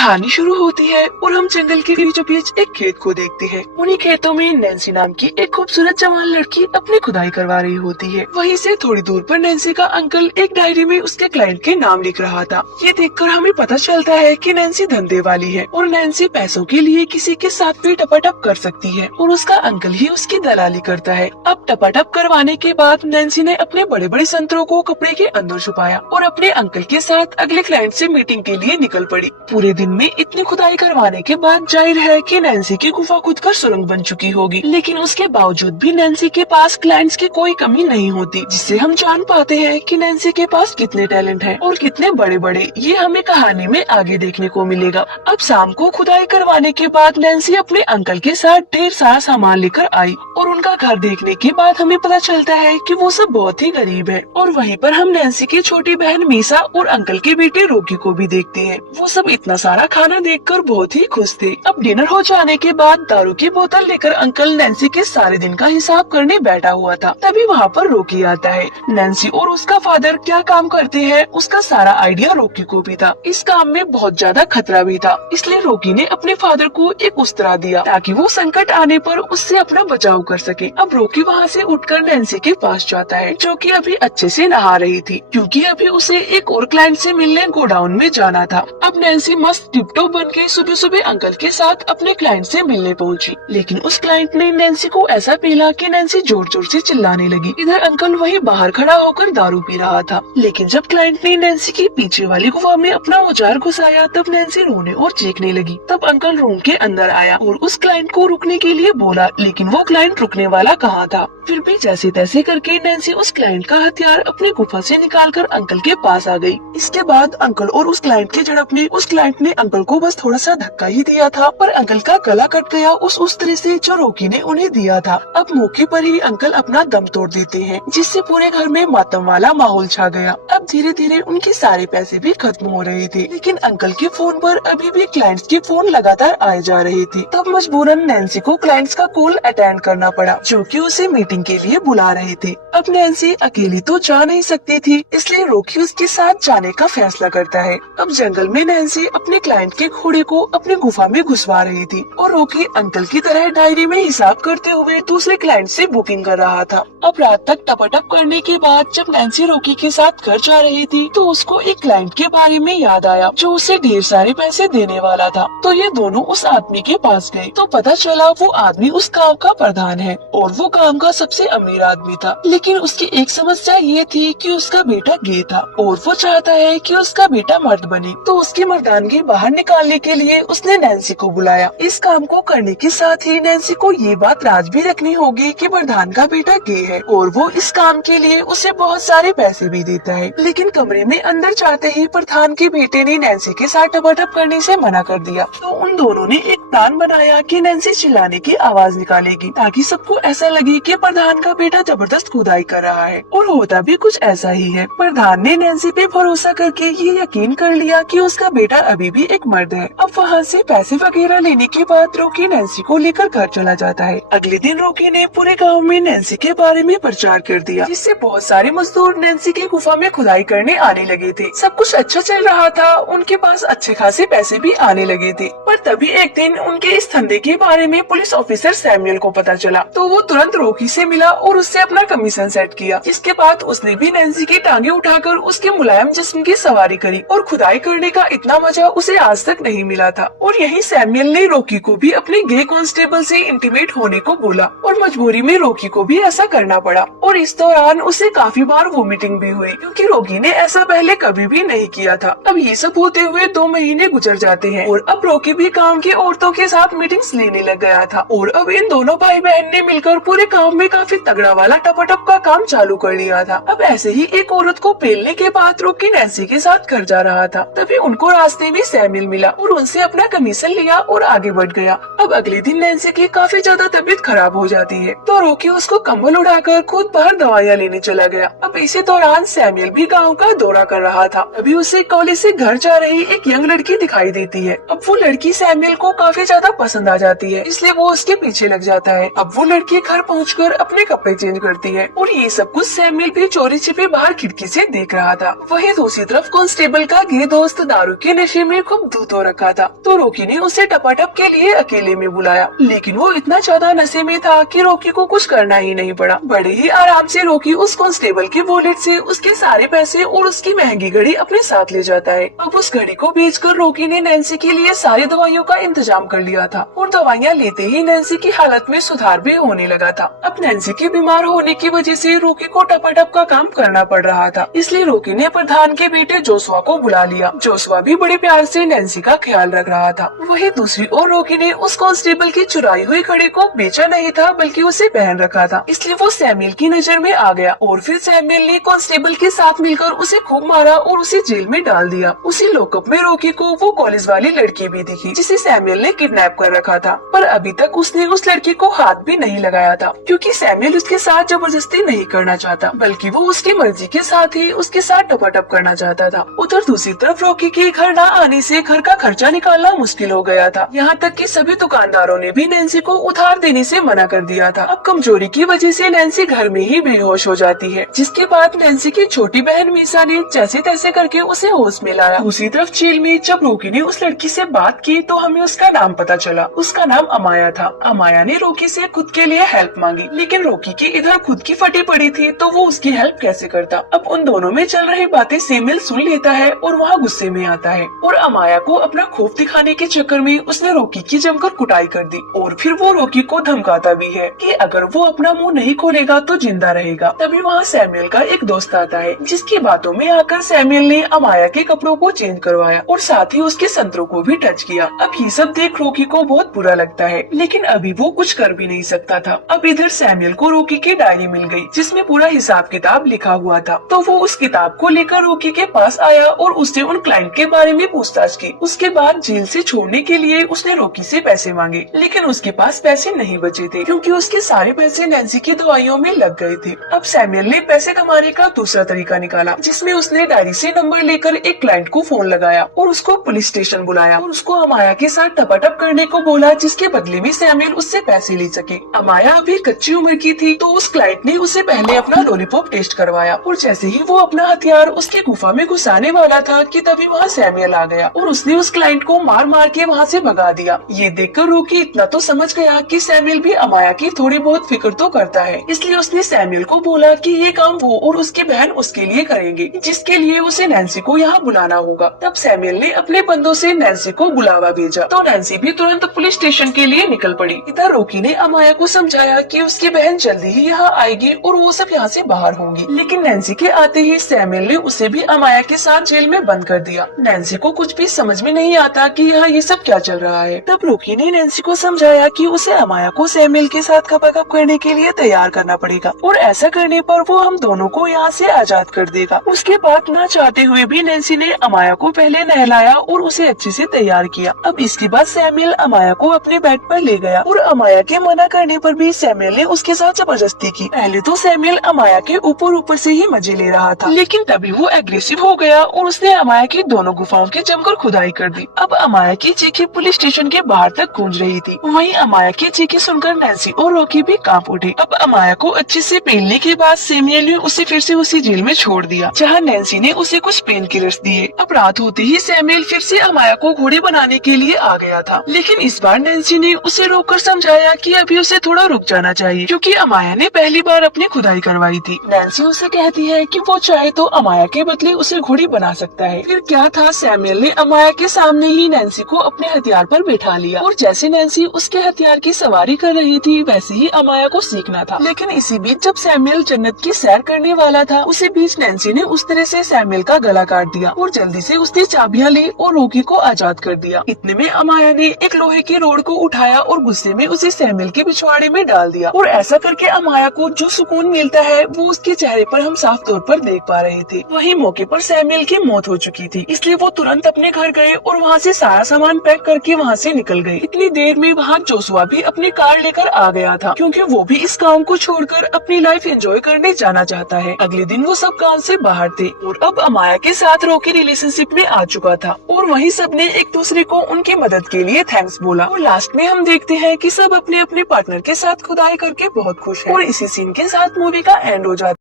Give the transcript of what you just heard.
कहानी शुरू होती है और हम जंगल के बीचों बीच एक खेत को देखते हैं। उन्हीं खेतों में नैन्सी नाम की एक खूबसूरत जवान लड़की अपनी खुदाई करवा रही होती है। वहीं से थोड़ी दूर पर नैन्सी का अंकल एक डायरी में उसके क्लाइंट के नाम लिख रहा था। ये देखकर हमें पता चलता है कि नैन्सी धंधे वाली है और नैन्सी पैसों के लिए किसी के साथ भी टपाटप कर सकती है और उसका अंकल ही उसकी दलाली करता है। अब टपाटप करवाने के बाद नैन्सी ने अपने बड़े बड़े संतरों को कपड़े के अंदर छुपाया और अपने अंकल के साथ अगले क्लाइंट से मीटिंग के लिए निकल पड़ी। पूरे दिन में इतनी खुदाई करवाने के बाद जाहिर है कि नैन्सी की गुफा खुदकर सुरंग बन चुकी होगी, लेकिन उसके बावजूद भी नैन्सी के पास क्लाइंट्स की कोई कमी नहीं होती, जिससे हम जान पाते हैं कि नैन्सी के पास कितने टैलेंट हैं और कितने बड़े बड़े। ये हमें कहानी में आगे देखने को मिलेगा। अब शाम को खुदाई करवाने के बाद नैन्सी अपने अंकल के साथ ढेर सारा सामान लेकर आई और उनका घर देखने के बाद हमें पता चलता है कि वो सब बहुत ही गरीब है। और वहीं पर हम नैन्सी की छोटी बहन मीसा और अंकल के बेटे रॉकी को भी देखते हैं। वो सब इतना सारा खाना देखकर बहुत ही खुश थे। अब डिनर हो जाने के बाद दारू की बोतल लेकर अंकल नैन्सी के सारे दिन का हिसाब करने बैठा हुआ था। तभी वहाँ पर रॉकी आता है। नैन्सी और उसका फादर क्या काम करते हैं उसका सारा आइडिया रॉकी को भी था। इस काम में बहुत ज्यादा खतरा भी था, इसलिए रॉकी ने अपने फादर को एक उस्तरा दिया ताकि वो संकट आने पर उससे अपना बचाव कर सके। अब रॉकी वहाँ से उठकर नैन्सी के पास जाता है, जो कि अभी अच्छे से नहा रही थी क्योंकि अभी उसे एक और क्लाइंट से मिलने गोडाउन में जाना था। अब नैन्सी मस्त टिपटॉप बन के सुबह सुबह अंकल के साथ अपने क्लाइंट से मिलने पहुंची, लेकिन उस क्लाइंट ने नैन्सी को ऐसा पीला कि नैन्सी जोर जोर से चिल्लाने लगी। इधर अंकल वहीं बाहर खड़ा होकर दारू पी रहा था, लेकिन जब क्लाइंट ने नैन्सी की पीछे वाली गुफा में अपना औजार घुसाया तब नैन्सी रोने और चीखने लगी। तब अंकल रूम के अंदर आया और उस क्लाइंट को रुकने के लिए बोला, लेकिन वो क्लाइंट रुकने वाला कहाँ था। फिर भी जैसे तैसे करके नैन्सी उस क्लाइंट का हथियार अपने गुफा से निकालकर अंकल के पास आ गई। इसके बाद अंकल और उस क्लाइंट के झड़प में उस क्लाइंट ने अंकल को बस थोड़ा सा धक्का ही दिया था, पर अंकल का गला कट गया उस तरह से जो रॉकी ने उन्हें दिया था। अब मौके पर ही अंकल अपना दम तोड़ देते हैं, जिससे पूरे घर में मातम वाला माहौल छा गया। अब धीरे धीरे उनके सारे पैसे भी खत्म हो रहे थे, लेकिन अंकल के फोन पर अभी भी क्लाइंट्स के फोन लगातार आए जा रहे थे। तब मजबूरन नैन्सी को क्लाइंट्स का कॉल अटेंड करना पड़ा, जो कि उसे मीटिंग के लिए बुला रहे थे। अब नैन्सी अकेली तो जा नहीं सकती थी, इसलिए रॉकी उसके साथ जाने का फैसला करता है। अब जंगल में नैन्सी अपने क्लाइंट के घोड़े को अपने गुफा में घुसवा रही थी और रॉकी अंकल की तरह डायरी में हिसाब करते हुए दूसरे क्लाइंट से बुकिंग कर रहा था। अब रात तक टपाटप करने के बाद जब नैन्सी रॉकी के साथ घर जा रही थी तो उसको एक क्लाइंट के बारे में याद आया जो उसे ढेर सारे पैसे देने वाला था। तो ये दोनों उस आदमी के पास गए तो पता चला वो आदमी उस गाँव का प्रधान है और वो गाँव का सबसे अमीर आदमी था। लेकिन उसकी एक समस्या ये थी कि उसका बेटा गे था और वो चाहता है कि उसका बेटा मर्द बने। तो उसकी मर्दानगी बाहर निकालने के लिए उसने नैन्सी को बुलाया। इस काम को करने के साथ ही नैन्सी को ये बात राज भी रखनी होगी कि प्रधान का बेटा गे है और वो इस काम के लिए उसे बहुत सारे पैसे भी देता है। लेकिन कमरे में अंदर जाते ही प्रधान के बेटे ने नैन्सी के साथ टपाटप करने से मना कर दिया। तो उन दोनों ने एक प्लान बनाया कि नैन्सी चिल्लाने की आवाज निकालेगी ताकि सबको ऐसा लगे कि प्रधान का बेटा जबरदस्त खुदाई कर रहा है। और होता भी कुछ ऐसा ही है। प्रधान ने नैन्सी पे भरोसा करके ये यकीन कर लिया कि उसका बेटा अभी भी एक मर्द है। अब वहाँ से पैसे वगैरह लेने के बाद रॉकी नैन्सी को लेकर घर चला जाता है। अगले दिन रॉकी ने पूरे गाँव में नैन्सी के बारे में प्रचार कर दिया, जिससे बहुत सारे मजदूर नैन्सी की गुफा में खुदाई करने आने लगे थे। सब कुछ अच्छा चल रहा था, उनके पास अच्छे खासे पैसे भी आने लगे थे। पर तभी एक दिन उनके इस धंधे के बारे में पुलिस ऑफिसर सैमुअल को पता चला, तो वो तुरंत रॉकी से मिला और उससे अपना कमीशन सेट किया। इसके बाद उसने भी नैन्सी की टांगे उठाकर उसके मुलायम जिस्म की सवारी करी और खुदाई करने का इतना मजा उसे आज तक नहीं मिला था। और यही सैमुअल ने रॉकी को भी अपने गे कांस्टेबल से इंटीमेट होने को बोला और मजबूरी में रॉकी को भी ऐसा करना पड़ा। और इस दौरान उसे काफी बार वोमिटिंग भी हुई क्योंकि रॉकी ने ऐसा पहले कभी भी नहीं किया था। अब ये सब होते हुए 2 महीने गुजर जाते हैं और अब रॉकी भी गाँव की औरतों के साथ मीटिंग्स लेने लग गया था। और अब इन दोनों भाई बहन ने मिलकर पूरे गाँव में काफी तगड़ा वाला टपाटप का काम चालू कर लिया था। अब ऐसे ही एक औरत को पेलने के बाद रॉकी नैन्सी के साथ घर जा रहा था, तभी उनको रास्ते में सैमुअल मिला और उनसे अपना कमीशन लिया और आगे बढ़ गया। अब अगले दिन नैन्सी की काफी ज्यादा तबीयत खराब हो जाती है, तो रॉकी उसको कंबल उड़ाकर खुद बाहर दवाइयाँ लेने चला गया। अब इसी दौरान सैमुअल भी गाँव का दौरा कर रहा था। अभी उसे कॉलेज से घर जा रही एक यंग लड़की दिखाई देती है। अब वो लड़की लड़की सैमुअल को काफी ज्यादा पसंद आ जाती है, इसलिए वो उसके पीछे लग जाता है। अब वो लड़की घर पहुंचकर अपने कपड़े चेंज करती है और ये सब कुछ सैमुअल भी चोरी छिपे बाहर खिड़की से देख रहा था। वहीं दूसरी तरफ कांस्टेबल का गे दोस्त दारू के नशे में खूब धुत हो रखा था, तो रॉकी ने उसे टपाटप के लिए अकेले में बुलाया, लेकिन वो इतना ज्यादा नशे में था कि रॉकी को कुछ करना ही नहीं पड़ा। बड़े ही आराम से रॉकी उस कांस्टेबल के वॉलेट से उसके सारे पैसे और उसकी महंगी घड़ी अपने साथ ले जाता है। अब उस घड़ी को बेचकर रॉकी ने नैन्सी के लिए सारी दवाइयों का इंतजाम कर लिया था और दवाइयाँ लेते ही नैन्सी की हालत में सुधार भी होने लगा था। अब नैन्सी के बीमार होने की वजह से रॉकी को टपाटप का काम करना पड़ रहा था, इसलिए रॉकी ने प्रधान के बेटे जोशुआ को बुला लिया। जोशुआ भी बड़े प्यार से नैन्सी का ख्याल रख रहा था। वहीं दूसरी ओर रॉकी ने उस कांस्टेबल की चुराई हुई घड़ी को बेचा नहीं था, बल्कि उसे पहन रखा था, इसलिए वो सैमुअल की नजर में आ गया और फिर सैमुअल ने कांस्टेबल के साथ मिलकर उसे खूब मारा और उसे जेल में डाल दिया। उसी लॉकअप में रॉकी को वो कॉलेज वाली लड़की भी दिखी जिसे सैमुअल ने किडनैप कर रखा था, पर अभी तक उसने उस लड़की को हाथ भी नहीं लगाया था, क्योंकि सैमुअल उसके साथ जबरदस्ती नहीं करना चाहता, बल्कि वो उसकी मर्जी के साथ ही उसके साथ टपाटप करना चाहता था। उधर दूसरी तरफ रॉकी के घर न आने से घर का खर्चा निकालना मुश्किल हो गया था, यहाँ तक कि सभी दुकानदारों ने भी नैन्सी को उधार देने से मना कर दिया था। अब कमजोरी की वजह से नैन्सी घर में ही बेहोश हो जाती है, जिसके बाद नैन्सी की छोटी बहन मीसा ने जैसे तैसे करके उसे होश में लाया। दूसरी तरफ जेल में जब रॉकी ने उस लड़की से बात की तो हमें उसका नाम पता चला। उसका नाम अमाया था। अमाया ने रॉकी से खुद के लिए हेल्प मांगी, लेकिन रॉकी की इधर खुद की फटी पड़ी थी, तो वो उसकी हेल्प कैसे करता। अब उन दोनों में चल रही बातें सैमुअल सुन लेता है और वहाँ गुस्से में आता है और अमाया को अपना खौफ दिखाने के चक्कर में उसने रॉकी की जमकर कुटाई कर दी और फिर वो रॉकी को धमकाता भी है कि अगर वो अपना मुंह नहीं खोलेगा तो जिंदा रहेगा। तभी वहाँ सैमुअल का एक दोस्त आता है, जिसकी बातों में आकर सैमुअल ने अमाया के कपड़ों को चेंज करवाया और साथ ही उसके संतरों को भी टच किया। अब ये सब देख रॉकी को बहुत बुरा लगता है, लेकिन अभी वो कुछ कर भी नहीं सकता था। अब इधर सैमुअल को रॉकी की डायरी मिल गई, जिसमें पूरा हिसाब किताब लिखा हुआ था, तो वो उस किताब को लेकर रॉकी के पास आया और उससे उन क्लाइंट के बारे में पूछताछ की। उसके बाद जेल से छोड़ने के लिए उसने रॉकी से पैसे मांगे, लेकिन उसके पास पैसे नहीं बचे थे, क्योंकि उसके सारे पैसे नैन्सी की दवाइयों में लग गए थे। अब सैमुअल ने पैसे कमाने का दूसरा तरीका निकाला, जिसमें उसने डायरी से नंबर लेकर एक क्लाइंट को फोन लगाया और उसको पुलिस स्टेशन बुलाया और उसको अमाया के साथ टपाटप करने को बोला, जिसके बदले में सैमुअल उससे पैसे ले सके। अमाया अभी कच्ची उम्र की थी, तो उस क्लाइंट ने उसे पहले अपना लॉलीपॉप टेस्ट करवाया और जैसे ही वो अपना हथियार उसके गुफा में घुसाने वाला था कि तभी वहाँ सैमुअल आ गया और उसने उस क्लाइंट को मार मार के वहाँ से भगा दिया। ये देखकर रॉकी इतना तो समझ गया कि सैमुअल भी अमाया की थोड़ी बहुत फिक्र तो करता है, इसलिए उसने सैमुअल को बोला कि ये काम वो और उसकी बहन उसके लिए करेंगे, जिसके लिए उसे नैन्सी को यहाँ बुलाना होगा। तब सैमुअल ने अपने बंदों से नैन्सी को बुलावा भेजा, तो नैन्सी भी तुरंत पुलिस स्टेशन के लिए निकल पड़ी। इधर रॉकी ने अमाया को समझाया कि उसकी बहन जल्दी ही यहाँ आएगी और वो सब यहाँ से बाहर होंगी, लेकिन नैन्सी के आते ही सैमुअल ने उसे भी अमाया के साथ जेल में बंद कर दिया। नैन्सी को कुछ भी समझ में नहीं आता कि यहाँ ये सब क्या चल रहा है। तब रॉकी ने नैन्सी को समझाया कि उसे अमाया को सैमुअल के साथ खपाखप करने के लिए तैयार करना पड़ेगा और ऐसा करने पर वो हम दोनों को यहाँ से आजाद कर देगा। उसके बाद ना चाहते हुए भी नैन्सी ने अमाया को पहले नहलाया और उसे अच्छे से तैयार किया। अब इसके बाद सैमुअल अमाया को अपने बेड पर ले गया और अमाया के मना करने पर भी सैमुअल ने उसके साथ जबरदस्ती की। पहले तो सैमुअल अमाया के ऊपर ऊपर से ही मजे ले रहा था, लेकिन तभी वो एग्रेसिव हो गया और उसने अमाया की दोनों गुफाओं की जमकर खुदाई कर दी। अब अमाया की चीखें पुलिस स्टेशन के बाहर तक गूंज रही थी। वहीं अमाया की चीखें सुनकर नैन्सी और रॉकी भी कांप उठे। अब अमाया को अच्छे से पहनने के बाद सैमुअल ने उसे फिर से उसी जेल में छोड़ दिया, जहाँ नैन्सी ने उसे कुछ पेन किलर्स दिए। अब रात होते ही सैमुअल फिर से अमाया को घोड़े बनाने के लिए आ गया था, लेकिन इस बार नैन्सी ने उसे रोककर समझाया कि अभी उसे थोड़ा रुक जाना चाहिए, क्योंकि अमाया ने पहली बार अपनी खुदाई करवाई थी। नैन्सी उसे कहती है कि वो चाहे तो अमाया के बदले उसे घोड़ी बना सकता है। फिर क्या था, सैमुअल ने अमाया के सामने ही नैन्सी को अपने हथियार पर बैठा लिया और जैसे नैन्सी उसके हथियार की सवारी कर रही थी, वैसे ही अमाया को सीखना था। लेकिन इसी बीच जब सैमुअल जन्नत की सैर करने वाला था, उसी बीच नैन्सी ने उस तरह से सैमुअल का गला काट दिया और जल्दी से उसने चाबियां ली और रॉकी को आजाद कर दिया। इतने में अमाया ने एक लोहे की रोड को उठाया और गुस्से में उसे सैमुअल के पिछवाड़े में डाल दिया और ऐसा करके अमाया को जो सुकून मिलता है वो उसके चेहरे पर हम साफ तौर पर देख पा रहे थे। वहीं मौके पर सैमुअल की मौत हो चुकी थी, इसलिए वो तुरंत अपने घर गए और वहाँ से सारा सामान पैक करके वहाँ से निकल गए। इतनी देर में वहाँ जोशुआ भी अपनी कार लेकर आ गया था, क्योंकि वो भी इस काम को छोड़कर अपनी लाइफ एंजॉय करने जाना चाहता है। अगले दिन वो सब काम से बाहर थे और अब अमाया के साथ रॉकी रिलेशनशिप में आ चुका था और वहीं सबने एक दूसरे को उनकी मदद के लिए थैंक्स बोला। और लास्ट में हम देखते हैं कि सब अपने अपने पार्टनर के साथ खुदाई करके बहुत खुश हैं। और इसी सीन के साथ मूवी का एंड हो जाता है।